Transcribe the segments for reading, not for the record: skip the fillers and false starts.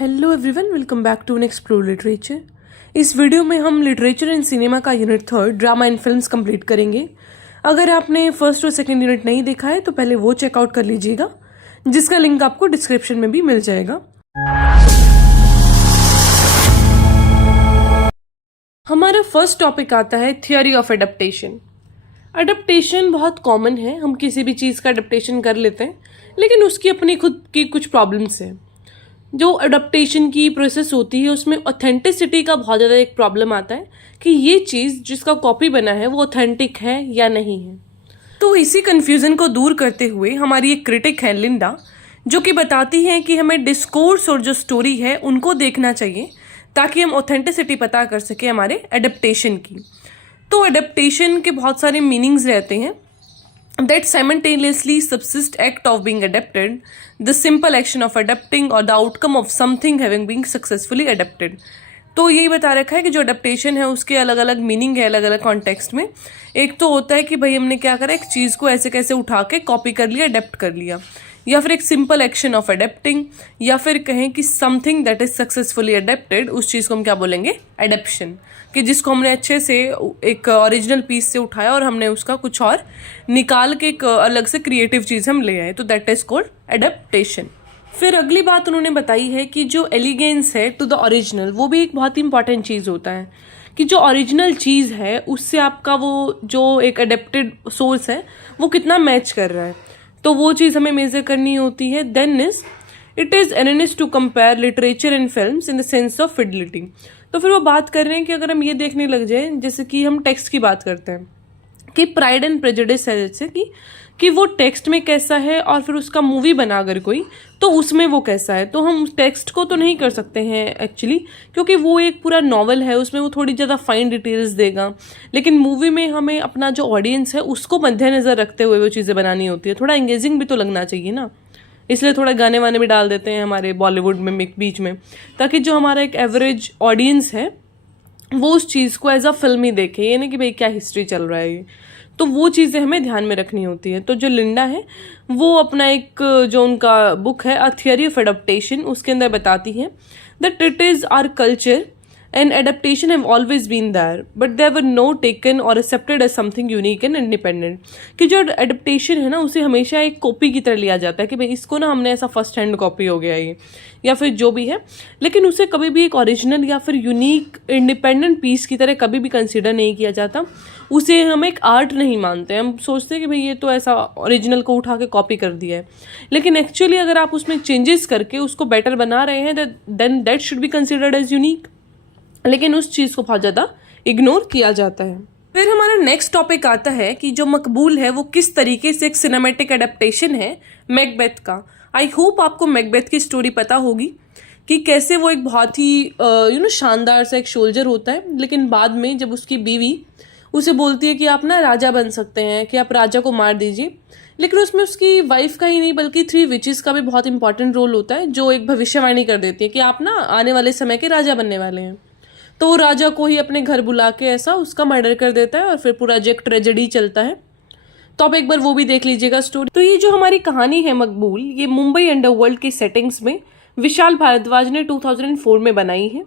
Hello everyone, welcome back to explore literature. इस video में हम लिटरेचर एंड सिनेमा का unit 3 drama and films complete करेंगे। अगर आपने फर्स्ट और सेकंड यूनिट नहीं देखा है तो पहले वो चेकआउट कर लीजिएगा, जिसका लिंक आपको डिस्क्रिप्शन में भी मिल जाएगा। हमारा फर्स्ट टॉपिक आता है थियोरी ऑफ एडेप्टेशन। अडेप्टेशन बहुत कॉमन है, हम किसी भी चीज़ का अडेप्टेशन कर लेते हैं, लेकिन उसकी अपनी खुद की कुछ प्रॉब्लम्स हैं। जो अडेप्टेशन की प्रोसेस होती है उसमें ऑथेंटिसिटी का बहुत ज़्यादा एक प्रॉब्लम आता है कि ये चीज़ जिसका कॉपी बना है वो ऑथेंटिक है या नहीं है। तो इसी कन्फ्यूज़न को दूर करते हुए हमारी एक क्रिटिक है लिंडा, जो कि बताती है कि हमें डिस्कोर्स और जो स्टोरी है उनको देखना चाहिए ताकि हम ऑथेंटिसिटी पता कर सके हमारे अडेप्टेशन की। तो अडेप्टेशन के बहुत सारे मीनिंग्स रहते हैं। That simultaneously subsist act of being adapted, the simple action of adapting or the outcome of something having been successfully adapted। तो यही बता रखा है कि जो अडेप्टेशन है उसके अलग अलग मीनिंग है अलग अलग कॉन्टेक्स्ट में। एक तो होता है कि भाई हमने क्या करा, एक चीज़ को ऐसे कैसे उठा के कॉपी कर लिया, अडेप्ट कर लिया, या फिर एक सिंपल एक्शन ऑफ अडेप्टिंग, या फिर कहें कि something that is successfully adapted, उस चीज़ को हम क्या बोलेंगे, एडेप्शन, कि जिसको हमने अच्छे से एक ओरिजिनल पीस से उठाया और हमने उसका कुछ और निकाल के एक अलग से क्रिएटिव चीज़ हम ले आए, तो दैट इज कॉल्ड एडेप्टेशन। फिर अगली बात उन्होंने बताई है कि जो एलिगेंस है टू द ओरिजिनल, वो भी एक बहुत ही इंपॉर्टेंट चीज़ होता है कि जो ओरिजिनल चीज़ है उससे आपका वो जो एक अडेप्टेड सोर्स है वो कितना मैच कर रहा है, तो वो चीज़ हमें मेजर करनी होती है। Then it is earnest to compare literature and films in the sense of fidelity. तो फिर वो बात कर रहे हैं कि अगर हम ये देखने लग जाए, जैसे कि हम टेक्स्ट की बात करते हैं कि प्राइड एंड प्रेजुडिस है, जैसे कि वो टेक्स्ट में कैसा है और फिर उसका मूवी बना अगर कोई तो उसमें वो कैसा है, तो हम टेक्स्ट को तो नहीं कर सकते हैं एक्चुअली, क्योंकि वो एक पूरा नॉवल है, उसमें वो थोड़ी ज़्यादा फाइन डिटेल्स देगा। लेकिन मूवी में हमें अपना जो ऑडियंस है उसको मद्देनज़र रखते हुए वो चीज़ें बनानी होती है, थोड़ा एंगेजिंग भी तो लगना चाहिए ना, इसलिए थोड़ा गाने वाने भी डाल देते हैं हमारे बॉलीवुड में बीच में, ताकि जो हमारा एक एवरेज ऑडियंस है वो उस चीज़ को एज अ फिल्म ही देखे, ये नहीं कि भाई क्या हिस्ट्री चल रहा है ये। तो वो चीज़ें हमें ध्यान में रखनी होती है। तो जो लिंडा है वो अपना एक जो उनका बुक है अ थियरी ऑफ एडेप्टेशन, उसके अंदर बताती है that it is our culture and adaptation have always been there but they were no taken or accepted as something unique and independent। कि जो adaptation है ना उसे हमेशा एक कॉपी की तरह लिया जाता है कि भाई इसको ना हमने ऐसा फर्स्ट हैंड कॉपी हो गया ये, या फिर जो भी है, लेकिन उसे कभी भी एक ओरिजिनल या फिर यूनिक इंडिपेंडेंट पीस की तरह कभी भी कंसिडर नहीं किया जाता। उसे हम एक आर्ट नहीं मानते, हम सोचते हैं कि भाई ये तो ऐसा ओरिजिनल को उठा के कॉपी कर दिया है, लेकिन एक्चुअली अगर आप उसमें चेंजेस करके उसको बेटर बना रहे हैं then that should be considered as unique, लेकिन उस चीज़ को बहुत ज़्यादा इग्नोर किया जाता है। फिर हमारा नेक्स्ट टॉपिक आता है कि जो मकबूल है वो किस तरीके से एक सिनेमैटिक एडेप्टेशन है मैकबेथ का। आई होप आपको मैकबेथ की स्टोरी पता होगी कि कैसे वो एक बहुत ही शानदार सा एक सोल्जर होता है, लेकिन बाद में जब उसकी बीवी उसे बोलती है कि आप ना राजा बन सकते हैं, कि आप राजा को मार दीजिए, लेकिन उसमें उसकी वाइफ का ही नहीं बल्कि 3 विचेस का भी बहुत इंपॉर्टेंट रोल होता है, जो एक भविष्यवाणी कर देती है कि आप ना आने वाले समय के राजा बनने वाले हैं। तो वो राजा को ही अपने घर बुला के ऐसा उसका मर्डर कर देता है और फिर पूरा जो एक ट्रेजेडी चलता है। तो आप एक बार वो भी देख लीजिएगा स्टोरी। तो ये जो हमारी कहानी है मकबूल, ये मुंबई अंडरवर्ल्ड की सेटिंग्स में विशाल भारद्वाज ने 2004 में बनाई है।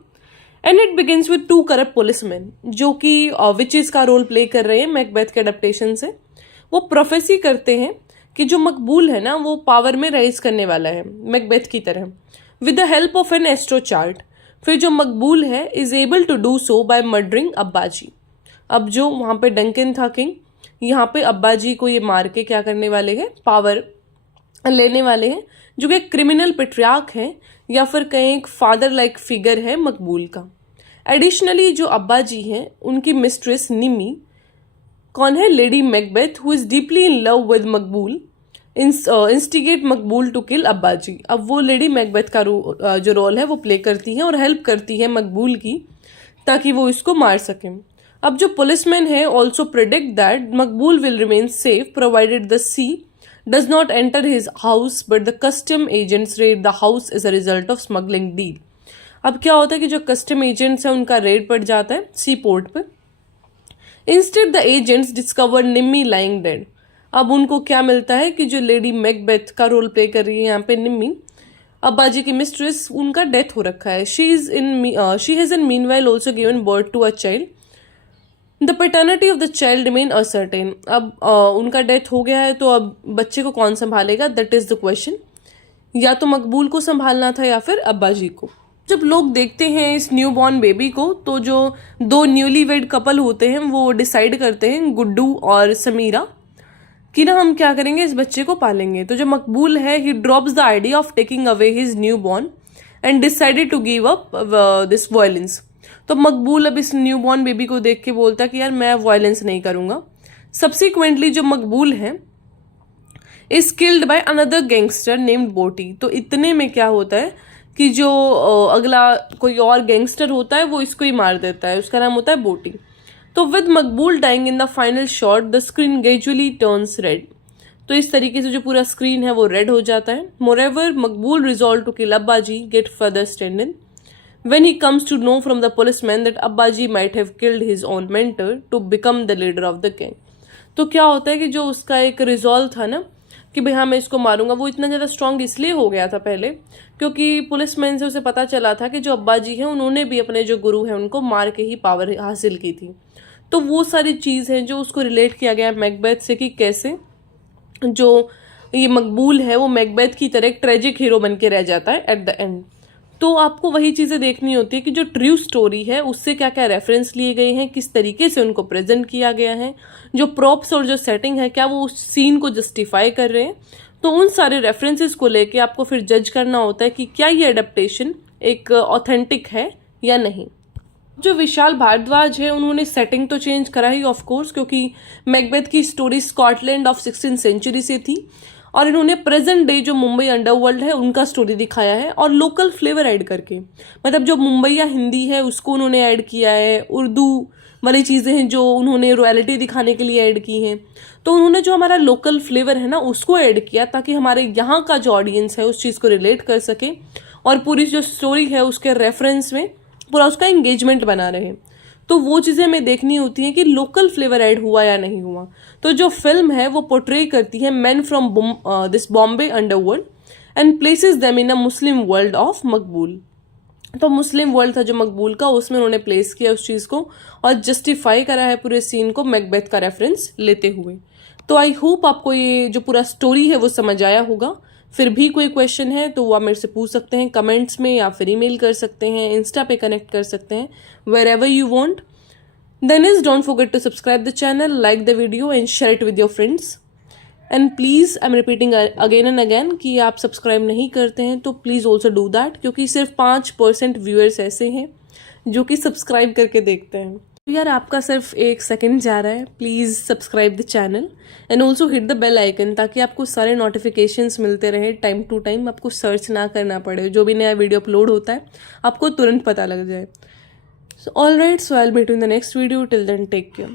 And it begins with 2 corrupt policeman जो कि विचेस का रोल प्ले कर रहे हैं मैकबेथ के एडेप्टेशन से। वो प्रोफेसी करते हैं कि जो मकबूल है ना वो पावर में राइज करने वाला है मैकबेथ की तरह with the help of an astro chart. फिर जो मकबूल है is able to do so by murdering Abbaji. अब जो वहाँ पे डंकन था किंग, यहाँ पे अब्बाजी को ये मार के क्या करने वाले हैं, पावर लेने वाले हैं, जो कि एक क्रिमिनल पेट्रियार्क है या फिर कहीं एक फादर लाइक फिगर है मकबूल का। एडिशनली जो अब्बाजी हैं उनकी मिस्ट्रेस निमी कौन है, lady Macbeth, who is deeply in love with Maqbool, instigate Maqbool to kill Abbaji. अब वो लेडी मैकबेथ का जो रोल है वो प्ले करती है और हेल्प करती है मकबूल की ताकि वो इसको मार सकें। अब जो पुलिसमैन है also predict that Maqbool will remain safe provided the sea does not enter his house but the custom agents raid the house as a result of smuggling deal. अब क्या होता है कि जो कस्टम एजेंट्स हैं उनका रेड पड़ जाता है सी पोर्ट पर। Instead the agents discover Nimmi lying dead. अब उनको क्या मिलता है कि जो लेडी मैकबेथ का रोल प्ले कर रही है यहाँ पे निम्मी, अब्बा जी की मिस्ट्रेस, उनका डेथ हो रखा है। She has in meanwhile also given birth to a child. The paternity of the child remain uncertain. अब उनका डेथ हो गया है तो अब बच्चे को कौन संभालेगा, दैट इज द क्वेश्चन। या तो मकबूल को संभालना था या फिर अब्बा जी को। जब लोग देखते हैं इस न्यू बॉर्न बेबी को तो जो दो न्यूली वेड कपल होते हैं वो डिसाइड करते हैं, गुड्डू और समीरा, कि ना हम क्या करेंगे, इस बच्चे को पालेंगे। तो जो मकबूल है he drops the idea of taking away his new born and decided to give up this violence. तो मकबूल अब इस न्यू बॉर्न बेबी को देख के बोलता कि यार मैं वायलेंस नहीं करूंगा। सब्सिक्वेंटली जो मकबूल है is killed by another gangster named बोटी। तो इतने में क्या होता है कि जो अगला कोई और गैंगस्टर होता है वो इसको ही मार देता है, उसका नाम होता है बोटी। तो with Maqbool dying in the final shot the screen gradually turns red. तो इस तरीके से जो पूरा स्क्रीन है वो रेड हो जाता है। Moreover Maqbool resolve to kill Abbaji get further stand when he comes to know from the policeman that Abbaji might have killed his own mentor to become the leader of the gang। तो क्या होता है कि जो उसका एक रिजॉल्व था ना कि भाई हाँ मैं इसको मारूंगा, वो इतना ज़्यादा स्ट्रांग इसलिए हो गया था पहले क्योंकि पुलिसमैन से उसे पता चला था कि जो अब्बाजी हैं उन्होंने भी अपने जो गुरु हैं उनको मार के ही पावर हासिल की थी। तो वो सारी चीज़ हैं जो उसको रिलेट किया गया मैकबेथ से कि कैसे जो ये मकबूल है वो मैकबेथ की तरह एक ट्रेजिक हीरो बन के रह जाता है एट द एंड। तो आपको वही चीज़ें देखनी होती है कि जो ट्रू स्टोरी है उससे क्या क्या रेफरेंस लिए गए हैं, किस तरीके से उनको प्रेजेंट किया गया है, जो प्रॉप्स और जो सेटिंग है क्या वो उस सीन को जस्टिफाई कर रहे हैं। तो उन सारे रेफरेंसेस को लेके आपको फिर जज करना होता है कि क्या ये अडेप्टेशन एक ऑथेंटिक है या नहीं। जो विशाल भारद्वाज है उन्होंने सेटिंग तो चेंज करा ही ऑफ कोर्स, क्योंकि मैकबेथ की story Scotland of 16th century से थी और इन्होंने प्रेजेंट डे जो मुंबई अंडरवर्ल्ड है उनका स्टोरी दिखाया है और लोकल फ्लेवर ऐड करके, मतलब जो मुंबई या हिंदी है उसको उन्होंने ऐड किया है, उर्दू वाली चीज़ें हैं जो उन्होंने रॉयल्टी दिखाने के लिए ऐड की हैं। तो उन्होंने जो हमारा लोकल फ्लेवर है ना उसको ऐड किया ताकि हमारे यहाँ का जो ऑडियंस है उस चीज़ को रिलेट कर सके और पूरी जो स्टोरी है उसके रेफरेंस में पूरा उसका एंगेजमेंट बना रहे। तो वो चीज़ें हमें देखनी होती हैं कि लोकल फ्लेवर ऐड हुआ या नहीं हुआ। तो जो फिल्म है वो पोर्ट्रे करती है man from this Bombay underworld and places them in a Muslim world of मकबूल। तो मुस्लिम वर्ल्ड था जो मकबूल का, उसमें उन्होंने प्लेस किया उस चीज़ को और जस्टिफाई करा है पूरे सीन को मैकबेथ का रेफरेंस लेते हुए। तो आई होप आपको ये जो पूरा स्टोरी है वो समझ आया होगा। फिर भी कोई क्वेश्चन है तो वो आप मेरे से पूछ सकते हैं कमेंट्स में या फिर ईमेल कर सकते हैं, इंस्टा पे कनेक्ट कर सकते हैं, wherever you want. Then don't forget to subscribe the channel, like the video and share it with your friends. And please, I'm repeating again and again कि आप सब्सक्राइब नहीं करते हैं तो प्लीज़ ऑल्सो डू दैट, क्योंकि सिर्फ 5% viewers ऐसे हैं जो कि सब्सक्राइब करके देखते हैं। तो यार आपका सिर्फ 1 सेकंड जा रहा है, please subscribe the channel and also hit the bell icon ताकि आपको सारे नोटिफिकेशंस मिलते रहे टाइम टू टाइम, आपको सर्च ना करना पड़े, जो भी नया वीडियो अपलोड होता है आपको तुरंत पता लग जाए। So all right, so I'll meet you in the next video. Till then, take care.